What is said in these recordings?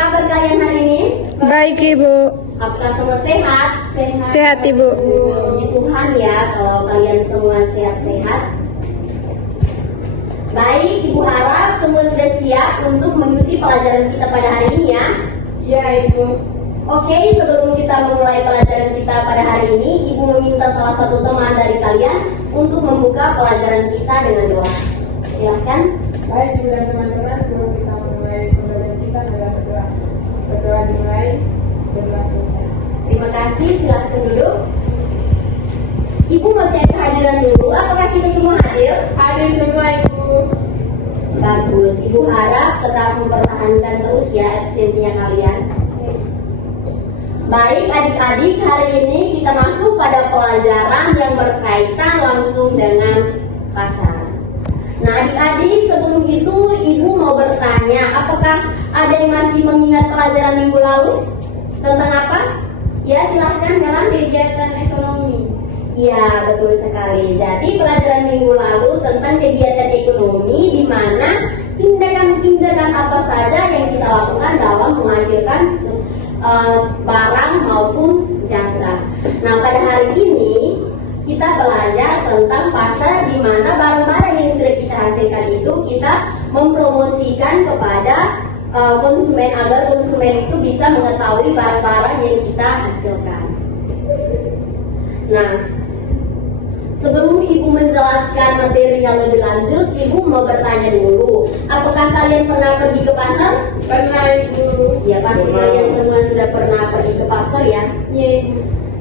kabar kalian hari ini? Baik Ibu. Apakah semua sehat? Sehat Ibu. Puji Tuhan ya kalau kalian semua sehat-sehat. Baik, Ibu harap semua sudah siap untuk mengikuti pelajaran kita pada hari ini ya. Ya Ibu. Oke, sebelum kita memulai pelajaran kita pada hari ini, Ibu meminta salah satu teman dari kalian untuk membuka pelajaran kita dengan doa. Silahkan. Baik Ibu dan teman-teman, sebelum kita memulai pelajaran kita, adalah berdoa dimulai, berdoa selesai. Terima kasih, silahkan duduk. Ibu mau cek kehadiran dulu, apakah kita semua hadir? Hadir semua Ibu. Bagus, Ibu harap tetap mempertahankan terus ya efisiensinya kalian. Baik adik-adik, hari ini kita masuk pada pelajaran yang berkaitan langsung dengan pasar. Nah adik-adik, sebelum itu Ibu mau bertanya, apakah ada yang masih mengingat pelajaran minggu lalu? Tentang apa? Ya silahkan dalam Kegiatan ekonomi. Iya, betul sekali. Jadi pelajaran minggu lalu tentang kegiatan ekonomi di mana tindakan-tindakan apa saja yang kita lakukan dalam menghasilkan barang maupun jasa. Nah, pada hari ini kita belajar tentang pasar di mana barang-barang yang sudah kita hasilkan itu kita mempromosikan kepada konsumen agar konsumen itu bisa mengetahui barang-barang yang kita hasilkan. Nah, sebelum Ibu menjelaskan materi yang lebih lanjut, Ibu mau bertanya dulu, apakah kalian pernah pergi ke pasar? Pernah Ibu. Ya, pasti kalian semua sudah pernah pergi ke pasar ya? Iya Ibu.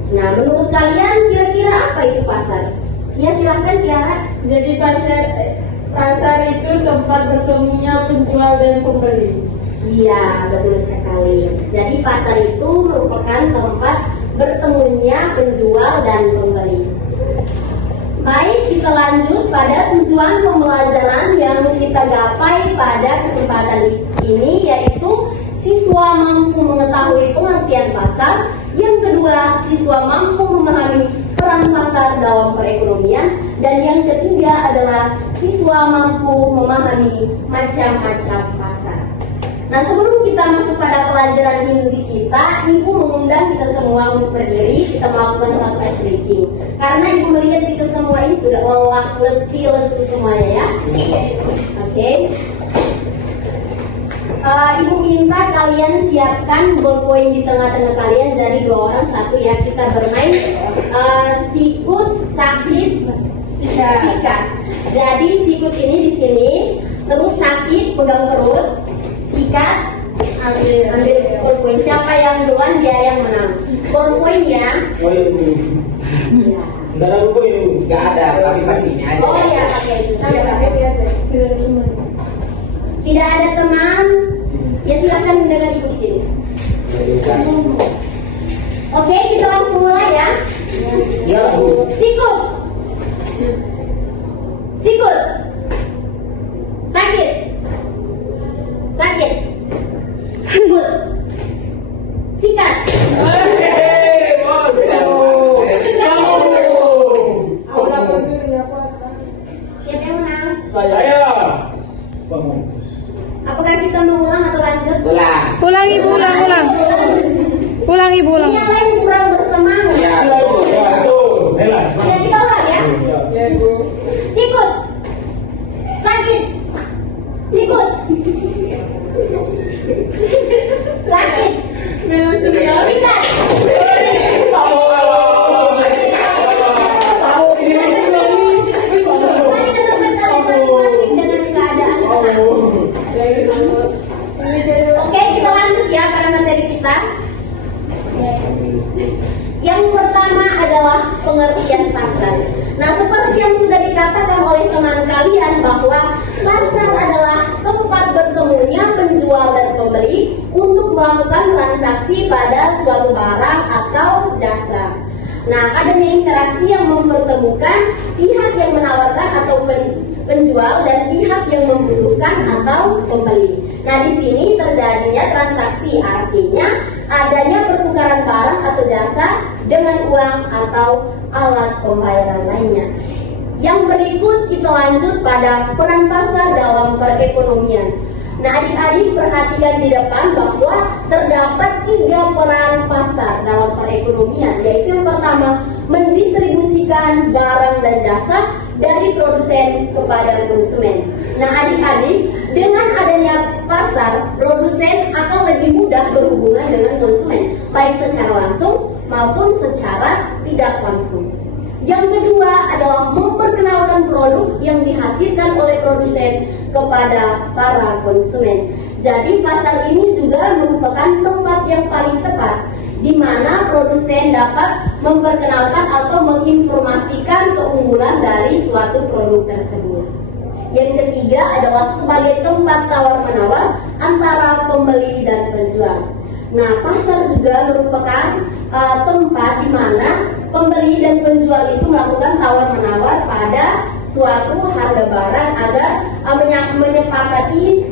Nah, menurut kalian kira-kira apa itu pasar? Ya, silahkan Tiara. Jadi pasar itu tempat bertemunya penjual dan pembeli. Iya, betul sekali. Jadi pasar itu merupakan tempat bertemunya penjual dan pembeli. Baik, kita lanjut pada tujuan pembelajaran yang kita gapai pada kesempatan ini, yaitu siswa mampu mengetahui pengertian pasar. Yang kedua, siswa mampu memahami peran pasar dalam perekonomian. Dan yang ketiga adalah siswa mampu memahami macam-macam pasar. Nah, sebelum kita masuk pada pelajaran inti kita, Ibu mengundang kita semua untuk berdiri, kita melakukan satu ice breaking. Karena Ibu melihat kita semua ini sudah lelah, letih, lesu semuanya ya. Oke. Ibu minta kalian siapkan ballpoint di tengah-tengah kalian, jadi 2 orang 1 ya. Kita bermain sikut, sakit, sikat. Jadi sikut ini di sini, terus sakit pegang perut, sikat ambil ballpoint. Siapa yang duluan dia yang menang. Ballpoint ya. Enggak ada buku ini. Enggak ada, tapi pastinya ada. Oh ya, pakai itu. Tidak ada teman. Ya silakan dengan Ibu di sini. Oke, kita langsung mulai ya. Ya, Bu. Sikut. Sikut. Sakit. Sakit. Sikut. Sikat. Hei, Bos. Siapa yang menang? Saya ya. Bangun. Apakah kita mau ulang atau lanjut? Ulang Ibu, ulang. Ulang Ibu, ulang. Yang lain kurang bersemangat. Ya, betul. Nela. Ya, kita ulang ya. Ya Ibu. Sikut. Sakit. Sikut. Sakit. Sikat. Mari kita bertanya masing-masing dengan keadaan tenang. Oke, kita lanjut ya pada materi kita. Yang pertama adalah pengertian pasar. Nah, seperti yang sudah dikatakan oleh teman kalian bahwa pasar adalah tempat bertemunya penjual dan pembeli untuk melakukan transaksi pada suatu barang atau jasa. Nah, adanya interaksi yang mempertemukan pihak yang menawarkan atau penjual dan pihak yang membutuhkan atau pembeli. Nah, di sini terjadinya transaksi, artinya adanya pertukaran barang atau jasa dengan uang atau alat pembayaran lainnya. Yang berikut kita lanjut pada peran pasar dalam perekonomian. Nah, adik-adik perhatikan di depan bahwa terdapat 3 peran pasar dalam perekonomian, yaitu yang pertama, mendistribusikan barang dan jasa dari produsen kepada konsumen. Nah, adik-adik, dengan adanya pasar, produsen akan lebih mudah berhubungan dengan konsumen, baik secara langsung maupun secara tidak langsung. Yang kedua adalah memperkenalkan produk yang dihasilkan oleh produsen kepada para konsumen. Jadi pasar ini juga merupakan tempat yang paling tepat di mana produsen dapat memperkenalkan atau menginformasikan keunggulan dari suatu produk tersebut. Yang ketiga adalah sebagai tempat tawar-menawar antara pembeli dan penjual. Nah, pasar juga merupakan tempat di mana pembeli dan penjual itu melakukan tawar-menawar pada suatu harga barang agar menyepakati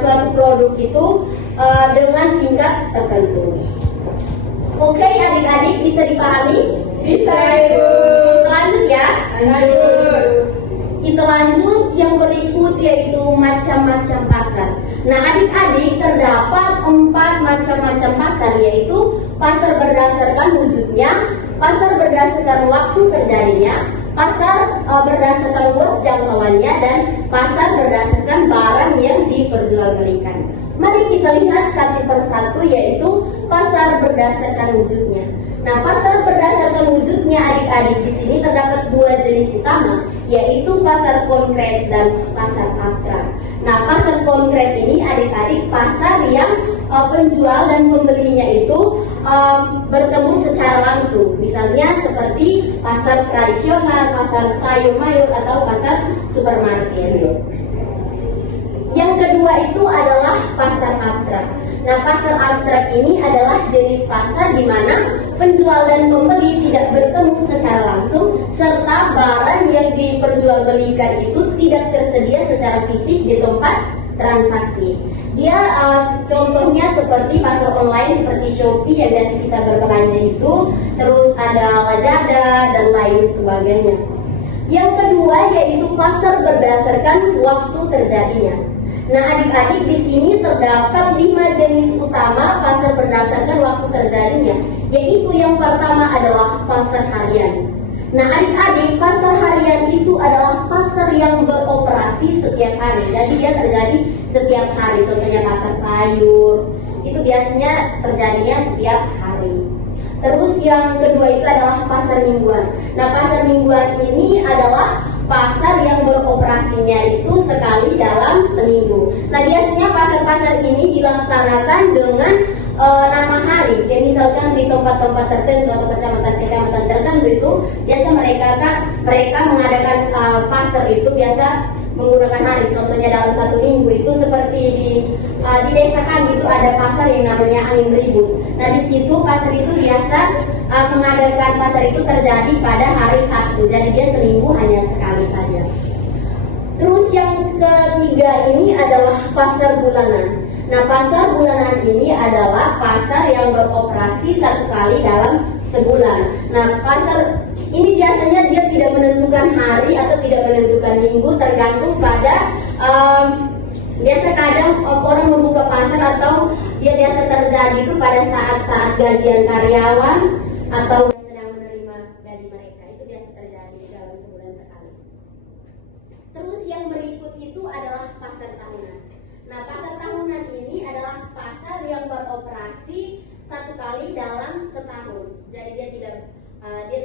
suatu produk itu dengan tingkat tertentu. Oke, adik-adik, bisa dipahami? Bisa, Ibu. Kita lanjut ya. Lanjut. Kita lanjut yang berikut, yaitu macam-macam pasar. Nah, adik-adik, terdapat 4 macam-macam pasar, yaitu pasar berdasarkan wujudnya, pasar berdasarkan waktu terjadinya, pasar berdasarkan luas jangkauannya, dan pasar berdasarkan barang yang diperjualbelikan. Mari kita lihat satu persatu, yaitu pasar berdasarkan wujudnya. Nah, pasar berdasarkan wujudnya, adik-adik, di sini terdapat 2 jenis utama, yaitu pasar konkret dan pasar abstrak. Nah, pasar konkret ini, adik-adik, pasar yang penjual dan pembelinya itu bertemu secara langsung. Misalnya seperti pasar tradisional, pasar sayur mayur, atau pasar supermarket. Yang kedua itu adalah pasar abstrak. Nah, pasar abstrak ini adalah jenis pasar di mana penjual dan pembeli tidak bertemu secara langsung, serta barang yang diperjualbelikan itu tidak tersedia secara fisik di tempat transaksi. Dia contohnya seperti pasar online seperti Shopee yang biasa kita berbelanja itu, terus ada Lazada dan lain sebagainya. Yang kedua yaitu pasar berdasarkan waktu terjadinya. Nah, adik-adik, di sini terdapat 5 jenis utama pasar berdasarkan waktu terjadinya, yaitu yang pertama adalah pasar harian. Nah, adik-adik, pasar harian itu adalah pasar yang beroperasi setiap hari. Jadi dia terjadi setiap hari. Contohnya pasar sayur, itu biasanya terjadinya setiap hari. Terus yang kedua itu adalah pasar mingguan. Nah, pasar mingguan ini adalah pasar yang beroperasinya itu sekali dalam seminggu. Nah, biasanya pasar-pasar ini dilaksanakan dengan nama hari. Kayak misalkan di tempat-tempat tertentu atau kecamatan-kecamatan tertentu itu biasa mereka mengadakan pasar itu biasa menggunakan hari. Contohnya dalam 1 minggu itu seperti di desa kami itu ada pasar yang namanya Angin Beribut. Nah, di situ pasar itu biasa mengadakan pasar itu terjadi pada hari Sabtu. Jadi dia seminggu hanya sekali saja. Terus yang ketiga ini adalah pasar bulanan. Nah, pasar bulanan ini adalah pasar yang beroperasi 1 kali dalam sebulan. Nah, pasar ini biasanya dia tidak menentukan hari atau tidak menentukan minggu, tergantung pada biasa kadang orang membuka pasar atau dia biasa terjadi itu pada saat-saat gajian karyawan atau sedang menerima gaji mereka. Itu biasa terjadi dalam sebulan sekali. Terus yang berikut itu adalah pasar tahunan. Nah, pasar tahunan ini adalah pasar yang beroperasi 1 kali dalam setahun. Jadi dia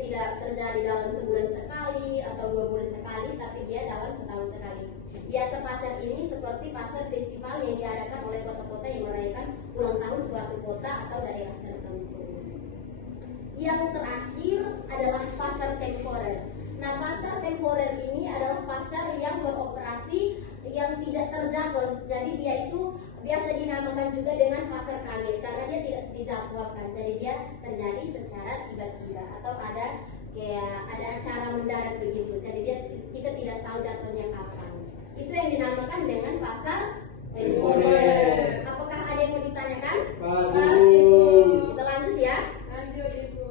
tidak terjadi dalam sebulan sekali atau 2 bulan sekali, tapi dia dalam setahun sekali. Biasa pasar ini seperti pasar festival yang diadakan oleh kota-kota yang merayakan ulang tahun suatu kota atau daerah tertentu. Yang terakhir adalah pasar temporer. Nah, pasar temporer ini adalah pasar yang beroperasi yang tidak terjangkau. Jadi dia itu biasa dinamakan juga dengan pasar kaget karena dia tidak dijadwalkan. Jadi dia terjadi secara tiba-tiba atau ada acara mendadak begitu. Jadi kita tidak tahu jadwalnya kapan. Itu yang dinamakan dengan pasar temporer. Apakah ada yang mau ditanyakan? Kita lanjut ya. Lanjut, Ibu.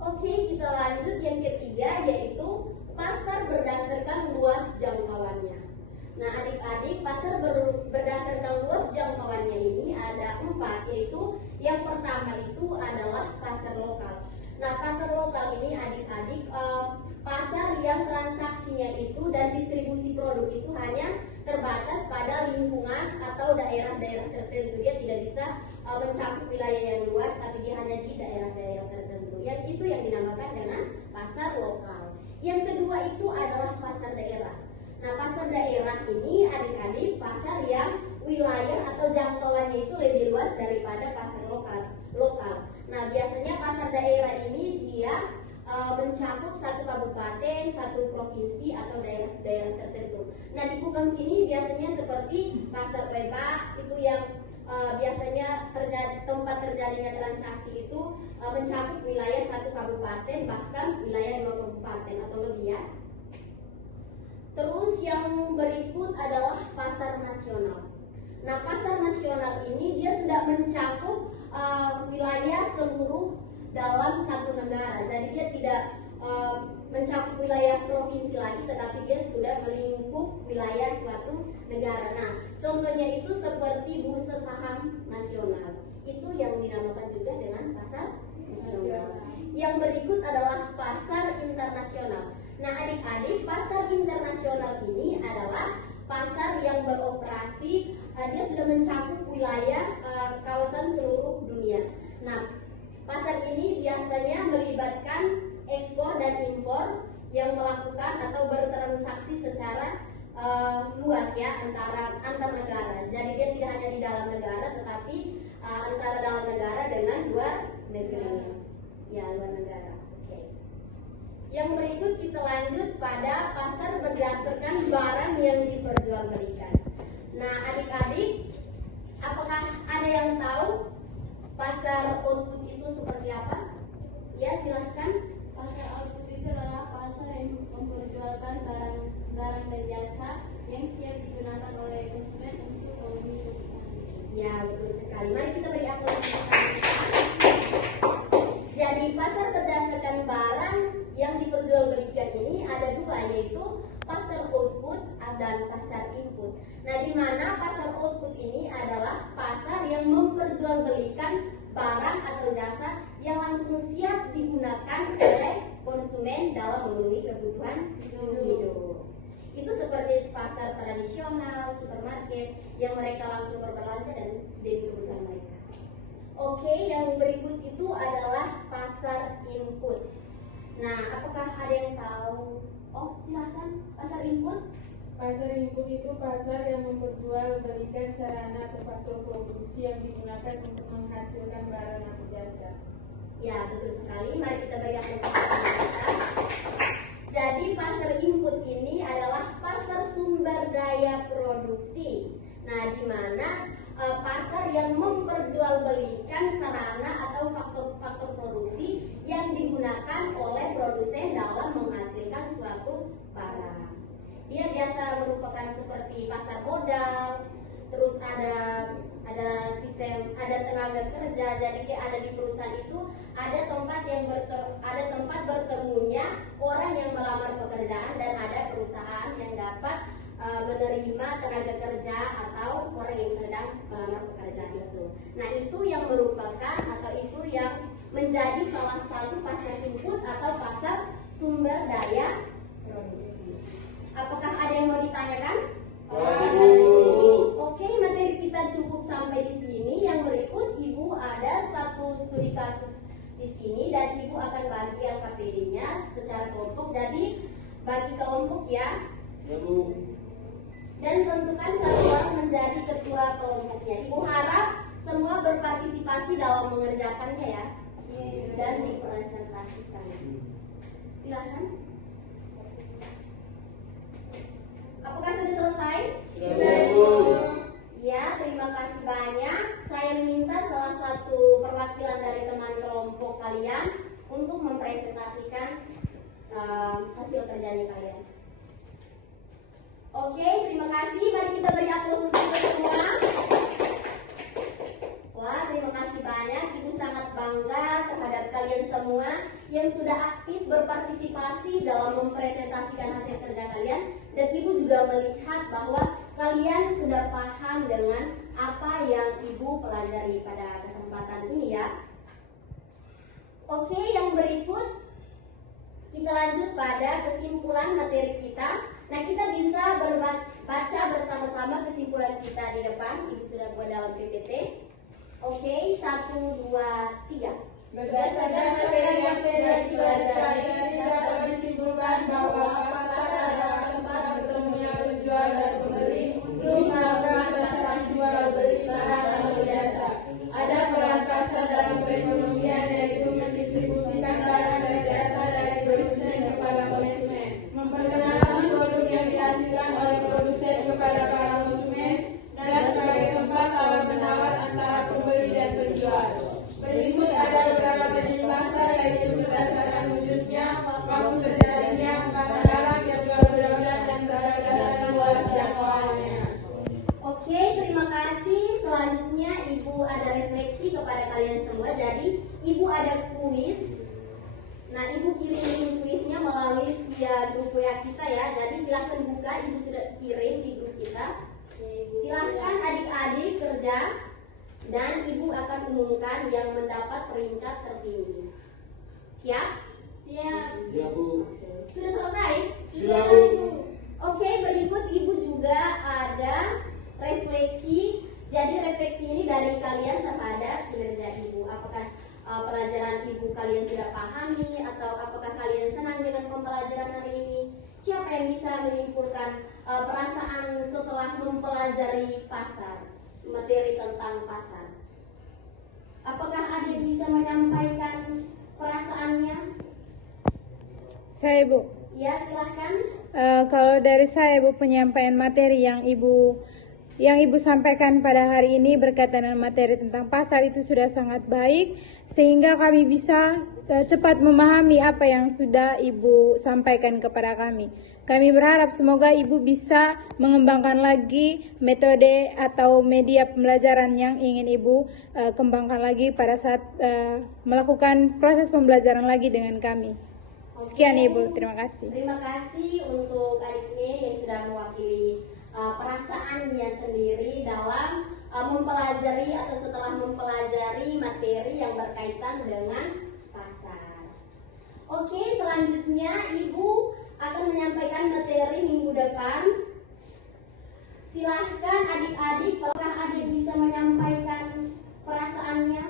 Oke, kita lanjut yang ketiga yaitu pasar berdasarkan luas jangkauannya. Nah, adik-adik, pasar berdasarkan luas jangkauannya ini ada 4, yaitu yang pertama itu adalah pasar lokal. Nah, pasar lokal ini adik-adik pasar yang transaksinya itu dan distribusi produk itu hanya terbatas pada lingkungan atau daerah-daerah tertentu. Dia tidak bisa mencakup wilayah yang luas, tapi dia hanya di daerah-daerah tertentu. Yang itu yang dinamakan dengan pasar lokal. Yang kedua itu adalah pasar daerah. Nah, pasar daerah ini adik-adik pasar yang wilayah atau jangkauannya itu lebih luas daripada pasar lokal. Nah, biasanya pasar daerah ini dia mencakup satu kabupaten, satu provinsi atau daerah-daerah tertentu. Nah, di Kupang sini biasanya seperti pasar Lebak itu yang biasanya tempat terjadinya transaksi itu mencakup wilayah satu kabupaten, bahkan wilayah 2 kabupaten atau lebih ya. Terus yang berikut adalah pasar nasional. Nah, pasar nasional ini dia sudah mencakup wilayah seluruh dalam satu negara. Jadi dia tidak mencakup wilayah provinsi lagi, tetapi dia sudah melingkup wilayah suatu negara. Nah, contohnya itu seperti bursa saham nasional. Itu yang dinamakan juga dengan pasar nasional. Yang berikut adalah pasar internasional. Nah, adik-adik, pasar internasional ini adalah pasar yang beroperasi, dia sudah mencakup wilayah kawasan seluruh dunia. Nah, pasar ini biasanya melibatkan ekspor dan impor yang melakukan atau bertransaksi secara luas ya antar negara. Jadi dia tidak hanya di dalam negara, tetapi antara dalam negara dengan luar negeri. Ya, luar negara. Yang berikut kita lanjut pada pasar berdasarkan barang yang diperjualbelikan. Nah, adik-adik, apakah ada yang tahu pasar output itu seperti apa? Ya, silahkan. Pasar output itu adalah pasar yang memperjualkan barang dan jasa yang siap digunakan oleh konsumen untuk memenuhi kebutuhan. Ya, betul sekali. Mari kita beri aplaus. Jadi pasar berdasarkan barang yang diperjualbelikan ini ada 2, yaitu pasar output dan pasar input. Nah, di mana pasar output ini adalah pasar yang memperjualbelikan barang atau jasa yang langsung siap digunakan oleh konsumen dalam memenuhi kebutuhan hidup. Itu seperti pasar tradisional, supermarket yang mereka langsung berbelanja dan demi kebutuhan mereka. Oke, yang berikut itu adalah pasar input. Nah, apakah ada yang tahu? Oh, silahkan. Pasar input. Pasar input itu pasar yang memperjualbelikan sarana atau faktor produksi yang digunakan untuk menghasilkan barang atau jasa. Ya, betul sekali. Mari kita beri apresiasi. Jadi pasar input ini adalah pasar sumber daya produksi. Nah, di mana pasar yang memperjualbelikan sarana atau faktor-faktor produksi yang digunakan oleh produsen dalam menghasilkan suatu barang. Dia biasa merupakan seperti pasar modal, terus ada tenaga kerja. Jadi kayak ada di perusahaan itu ada tempat bertemunya orang yang melamar pekerjaan dan ada perusahaan yang dapat menerima tenaga kerja atau orang yang sedang melamar pekerjaan itu. Nah, itu yang merupakan atau itu yang menjadi salah satu pasar input atau pasar sumber daya produksi. Apakah ada yang mau ditanyakan? Oke, materi kita cukup sampai di sini. Yang berikut Ibu ada satu studi kasus di sini dan Ibu akan bagi LKPD-nya secara kelompok. Jadi bagi kelompok ya. Ya, Bu. Dan tentukan satu orang menjadi ketua kelompoknya. Ibu harap semua berpartisipasi dalam mengerjakannya ya. Dan dipresentasikan. Silakan. Apakah sudah selesai? Ya, terima kasih banyak. Saya meminta salah satu perwakilan dari teman kelompok kalian untuk mempresentasikan hasil kerjanya kalian. Oke, terima kasih. Mari kita beri aplaus untuk kita semua. Wah, terima kasih banyak. Ibu sangat bangga terhadap kalian semua yang sudah aktif berpartisipasi dalam mempresentasikan hasil kerja kalian. dan Ibu juga melihat bahwa kalian sudah paham dengan apa yang Ibu pelajari pada kesempatan ini ya. Oke, yang berikut kita lanjut pada kesimpulan materi kita. Nah, kita bisa baca bersama-sama kesimpulan kita di depan. Ibu sudah buat dalam PPT. Oke, 1, 2, 3. Berdasarkan materi yang sudah dipelajari, dapat disimpulkan bahwa pasar adalah tempat bertemunya penjual dan pembeli untuk melakukan transaksi jual beli barang atau jasa. Ada peran pasar dalam perekonomian, yaitu mendistribusikan barang dan jasa dari produsen kepada konsumen, memperkenalkan produk yang dihasilkan oleh produsen kepada para konsumen, dan sebagai tempat tawar-menawar antara pembeli dan penjual. Berikut ada beberapa jenis pasar, yaitu berdasarkan wujudnya, waktu terjadinya, barang yang jual berdagang, dan berdasarkan luas jangkauannya. Oke, terima kasih. Selanjutnya Ibu ada refleksi kepada kalian semua. Jadi Ibu ada kuis. Nah, Ibu kirim kuisnya melalui via grup WA kita ya. Jadi silahkan buka, Ibu sudah kirim di grup kita. Silahkan adik-adik kerja dan Ibu akan umumkan yang mendapat peringkat tertinggi. Siap? Siap. Siap, Bu. Sudah selesai? Siap, Bu. Oke, berikut Ibu juga ada refleksi. Jadi refleksi ini dari kalian terhadap kinerja Ibu. Apakah pelajaran Ibu kalian sudah pahami atau apakah kalian senang dengan pembelajaran hari ini? Siapa yang bisa menyimpulkan perasaan setelah mempelajari pasar, materi tentang pasar? Apakah ada yang bisa menyampaikan perasaannya? Saya, Bu. Ya, silahkan. Kalau dari saya, Bu, penyampaian materi yang Ibu sampaikan pada hari ini berkaitan dengan materi tentang pasar itu sudah sangat baik, sehingga kami bisa cepat memahami apa yang sudah Ibu sampaikan kepada kami. Kami berharap semoga Ibu bisa mengembangkan lagi metode atau media pembelajaran yang ingin Ibu kembangkan lagi pada saat melakukan proses pembelajaran lagi dengan kami. Sekian Ibu, terima kasih. Terima kasih untuk adiknya yang sudah mewakili perasaannya sendiri dalam mempelajari atau setelah mempelajari materi yang berkaitan dengan pasar. Oke, selanjutnya Ibu akan menyampaikan materi minggu depan. Silahkan adik-adik, apakah ada yang bisa menyampaikan perasaannya?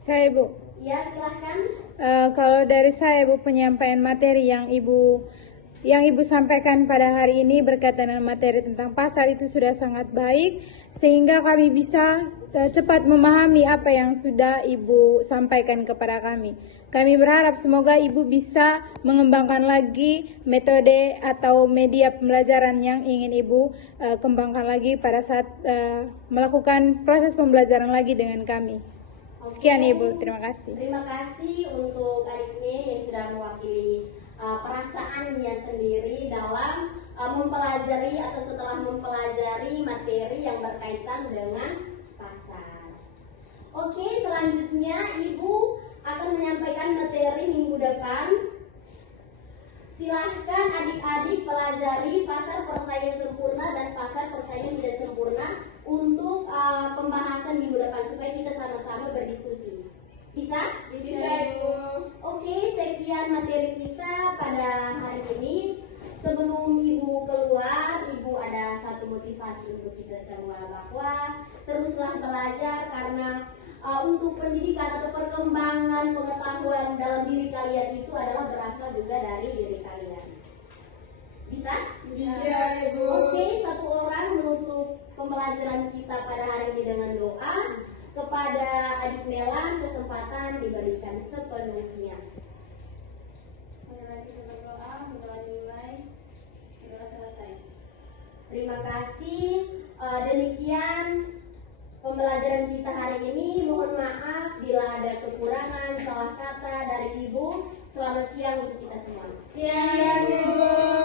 Saya, Bu. Ya, silahkan. Kalau dari saya, Bu, penyampaian materi yang Ibu sampaikan pada hari ini berkaitan dengan materi tentang pasar itu sudah sangat baik, sehingga kami bisa cepat memahami apa yang sudah Ibu sampaikan kepada kami. Kami berharap semoga Ibu bisa mengembangkan lagi metode atau media pembelajaran yang ingin Ibu kembangkan lagi pada saat melakukan proses pembelajaran lagi dengan kami. Sekian Ibu, terima kasih. Terima kasih untuk adiknya yang sudah mewakili perasaannya sendiri dalam mempelajari atau setelah mempelajari materi yang berkaitan dengan pasar. Oke, selanjutnya Ibu akan menyampaikan materi minggu depan. Silahkan adik-adik pelajari pasar persaingan sempurna dan pasar persaingan tidak sempurna untuk pembahasan minggu depan supaya kita sama-sama berdiskusi. Bisa? Bisa, Ibu. Oke, sekian materi kita pada hari ini. Sebelum Ibu keluar, Ibu ada satu motivasi untuk kita semua bahwa teruslah belajar karena untuk pendidikan atau perkembangan pengetahuan dalam diri kalian itu adalah berasal juga dari diri kalian. Bisa? Bisa, Ibu. Oke, satu orang menutup pembelajaran kita pada hari ini dengan doa. Kepada adik Melan, kesempatan diberikan sepenuhnya. Marilah kita berdoa, berdoa dimulai, berdoa selesai. Terima kasih. Demikian pembelajaran kita hari ini. Mohon maaf bila ada kekurangan, salah kata dari Ibu. Selamat siang untuk kita semua. Siang, Ibu.